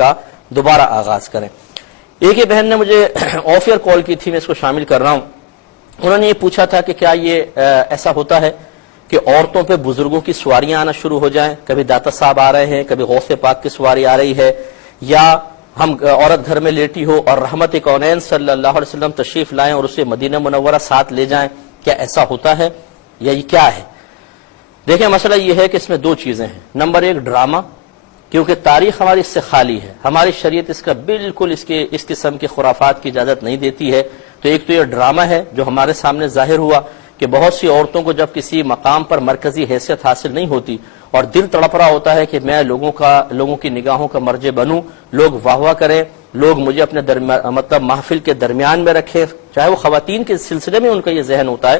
کا دوبارہ آغاز کریں۔ ایک ہی بہن نے مجھے آف ایئر کال کی تھی، میں اس کو شامل کر رہا ہوں۔ انہوں نے یہ پوچھا تھا کہ کیا یہ ایسا ہوتا ہے کہ عورتوں پہ بزرگوں کی سواریاں آنا شروع ہو جائیں، کبھی داتا صاحب آ رہے ہیں، کبھی غوث پاک کی سواری آ رہی ہے، یا ہم عورت گھر میں لیٹی ہو اور رحمت کونین صلی اللہ علیہ وسلم تشریف لائیں اور اسے مدینہ منورہ ساتھ لے جائیں، کیا ایسا ہوتا ہے یا یہ کیا ہے؟ دیکھیں، مسئلہ یہ ہے کہ اس میں دو چیزیں ہیں۔ نمبر ایک، ڈرامہ، کیونکہ تاریخ ہماری اس سے خالی ہے، ہماری شریعت اس کا بالکل اس قسم کی خرافات کی اجازت نہیں دیتی ہے۔ تو ایک تو یہ ڈرامہ ہے جو ہمارے سامنے ظاہر ہوا کہ بہت سی عورتوں کو جب کسی مقام پر مرکزی حیثیت حاصل نہیں ہوتی اور دل تڑپ رہا ہوتا ہے کہ میں لوگوں کی نگاہوں کا مرجع بنوں، لوگ واہ واہ کریں، لوگ مجھے اپنے مطلب محفل کے درمیان میں رکھیں، چاہے وہ خواتین کے سلسلے میں ان کا یہ ذہن ہوتا ہے،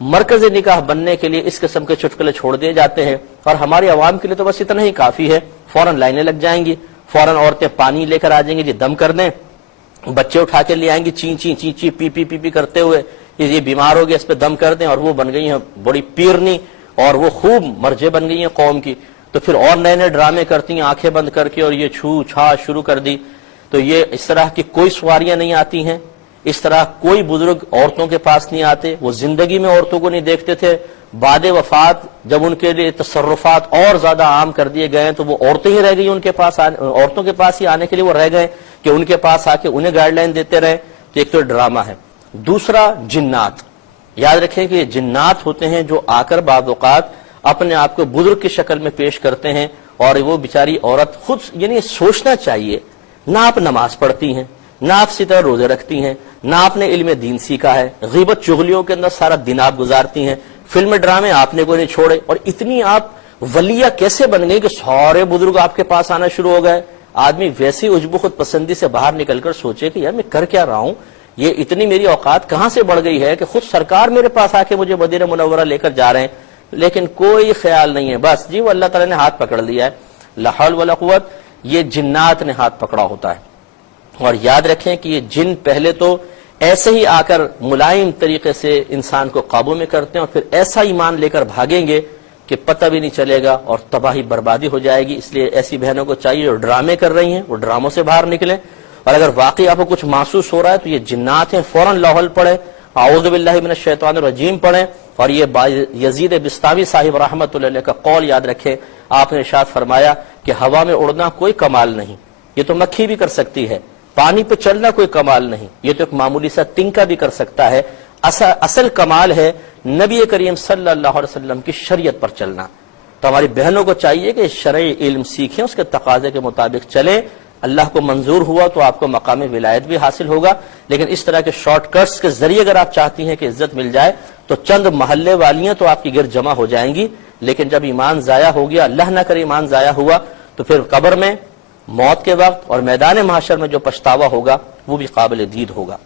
مرکز نکاح بننے کے لیے اس قسم کے چٹکلے چھوڑ دیے جاتے ہیں۔ اور ہماری عوام کے لیے تو بس اتنا ہی کافی ہے، فوراً لائنیں لگ جائیں گی، فوراً عورتیں پانی لے کر آ جائیں گی، جی دم کر دیں، بچے اٹھا کے لے آئیں گی چین چین چین چین پی پی پی پی کرتے ہوئے، یہ بیمار ہو گیا اس پہ دم کر دیں، اور وہ بن گئی ہیں بڑی پیرنی اور وہ خوب مرجے بن گئی ہیں قوم کی۔ تو پھر اور نئے نئے ڈرامے کرتی ہیں آنکھیں بند کر کے، اور یہ چھو چھا شروع کر دی۔ تو یہ اس طرح کی کوئی سواریاں نہیں آتی ہیں، اس طرح کوئی بزرگ عورتوں کے پاس نہیں آتے، وہ زندگی میں عورتوں کو نہیں دیکھتے تھے، بعد وفات جب ان کے لیے تصرفات اور زیادہ عام کر دیے گئے تو وہ عورتیں ہی رہ گئی ان کے پاس، عورتوں کے پاس ہی آنے کے لیے وہ رہ گئے کہ ان کے پاس آ کے انہیں گائیڈ لائن دیتے رہے۔ تو ایک تو ڈرامہ ہے۔ دوسرا، جنات۔ یاد رکھیں کہ یہ جنات ہوتے ہیں جو آ کر بعض اوقات اپنے آپ کو بزرگ کی شکل میں پیش کرتے ہیں، اور وہ بیچاری عورت خود یعنی سوچنا چاہیے، نہ آپ نماز پڑھتی ہیں، نہ آپ اسی طرح روزے رکھتی ہیں، نہ آپ نے علم دین سیکھا ہے، غیبت چغلیوں کے اندر سارا دن آپ گزارتی ہیں، فلم ڈرامے آپ نے کوئی نہیں چھوڑے، اور اتنی آپ ولیہ کیسے بن گئی کہ سارے بزرگ آپ کے پاس آنا شروع ہو گئے۔ آدمی ویسی عجب و خود پسندی سے باہر نکل کر سوچے کہ یار میں کر کیا رہا ہوں، یہ اتنی میری اوقات کہاں سے بڑھ گئی ہے کہ خود سرکار میرے پاس آ کے مجھے مدینہ منورہ لے کر جا رہے ہیں، لیکن کوئی خیال نہیں ہے، بس جی وہ اللہ تعالیٰ نے ہاتھ پکڑ لیا ہے، لا حول ولا قوت، یہ جنات نے ہاتھ پکڑا ہوتا ہے۔ اور یاد رکھیں کہ یہ جن پہلے تو ایسے ہی آ کر ملائم طریقے سے انسان کو قابو میں کرتے ہیں، اور پھر ایسا ایمان لے کر بھاگیں گے کہ پتہ بھی نہیں چلے گا اور تباہی بربادی ہو جائے گی۔ اس لیے ایسی بہنوں کو چاہیے جو ڈرامے کر رہی ہیں وہ ڈراموں سے باہر نکلیں، اور اگر واقعی آپ کو کچھ محسوس ہو رہا ہے تو یہ جنات ہیں، فوراً لاحول پڑھیں، اعوذ باللہ من الشیطان الرجیم پڑھیں، اور یہ یزید بستامی صاحب رحمۃ اللہ علیہ کا قول یاد رکھیں۔ آپ نے ارشاد فرمایا کہ ہوا میں اڑنا کوئی کمال نہیں، یہ تو مکھی بھی کر سکتی ہے، پانی پہ چلنا کوئی کمال نہیں، یہ تو ایک معمولی سا تنکا بھی کر سکتا ہے، اصل کمال ہے نبی کریم صلی اللہ علیہ وسلم کی شریعت پر چلنا۔ تو ہماری بہنوں کو چاہیے کہ شرعی علم سیکھیں، اس کے تقاضے کے مطابق چلیں، اللہ کو منظور ہوا تو آپ کو مقام ولایت بھی حاصل ہوگا۔ لیکن اس طرح کے شارٹ کٹس کے ذریعے اگر آپ چاہتی ہیں کہ عزت مل جائے تو چند محلے والیاں تو آپ کی گرد جمع ہو جائیں گی، لیکن جب ایمان ضائع ہو گیا، اللہ نہ کرے ایمان ضائع ہوا، تو پھر قبر میں، موت کے وقت اور میدان محشر میں جو پچھتاوا ہوگا وہ بھی قابل دید ہوگا۔